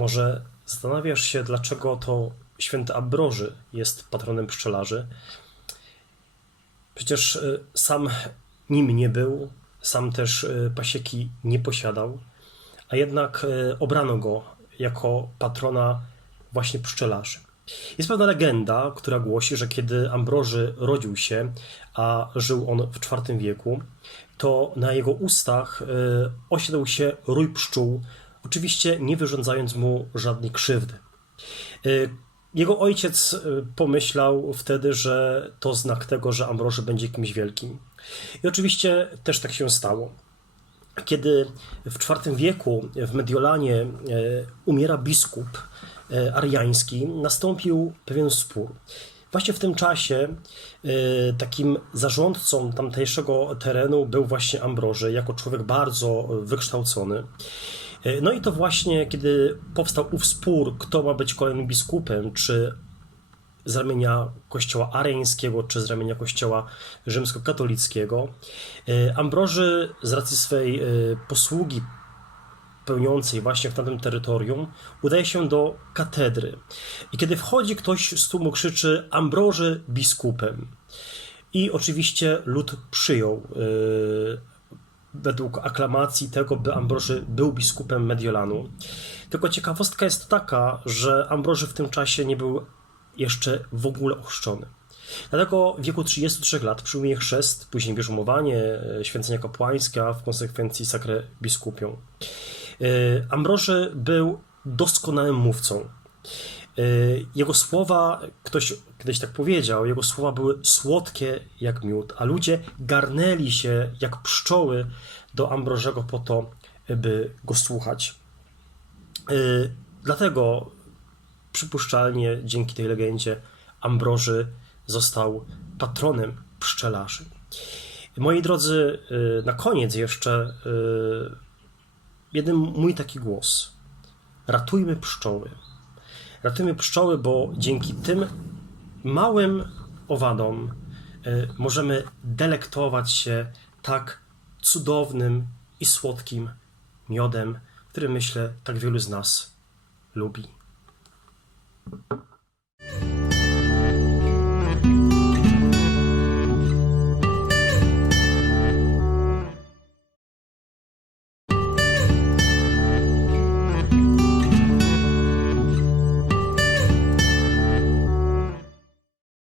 Może zastanawiasz się, dlaczego to święty Ambroży jest patronem pszczelarzy? Przecież y, sam nim nie był, sam też y, pasieki nie posiadał, a jednak y, obrano go jako patrona właśnie pszczelarzy. Jest pewna legenda, która głosi, że kiedy Ambroży rodził się, a żył on w IV wieku, to na jego ustach osiadł się rój pszczół, oczywiście nie wyrządzając mu żadnej krzywdy. Y, Jego ojciec y, pomyślał wtedy, że to znak tego, że Ambroży będzie kimś wielkim. I oczywiście też tak się stało. Kiedy w IV wieku w Mediolanie e, umiera biskup ariański, nastąpił pewien spór. Właśnie w tym czasie takim zarządcą tamtejszego terenu był właśnie Ambroży, jako człowiek bardzo wykształcony. E, No i to właśnie, kiedy powstał ów spór, kto ma być kolejnym biskupem, czy z ramienia kościoła areńskiego, czy z ramienia kościoła rzymskokatolickiego, e, Ambroży z racji swej e, posługi pełniącej właśnie w tamtym terytorium, udaje się do katedry. I kiedy wchodzi ktoś z tłumu, krzyczy Ambroży biskupem. I oczywiście lud przyjął według aklamacji tego, by Ambroży był biskupem Mediolanu. Tylko ciekawostka jest taka, że Ambroży w tym czasie nie był jeszcze w ogóle ochrzczony. Dlatego w wieku 33 lat przyjmuje chrzest, później bierzmowanie, e, święcenia kapłańskie, a w konsekwencji sakrę biskupią. E, Ambroży był doskonałym mówcą. E, Jego słowa, ktoś kiedyś tak powiedział, jego słowa były słodkie jak miód, a ludzie garnęli się jak pszczoły do Ambrożego po to, by go słuchać. E, Dlatego przypuszczalnie dzięki tej legendzie Ambroży został patronem pszczelarzy. Moi drodzy, y, na koniec jeszcze y, jeden mój taki głos. Ratujmy pszczoły. Ratujmy pszczoły, bo dzięki tym małym owadom y, możemy delektować się tak cudownym i słodkim miodem, który myślę tak wielu z nas lubi.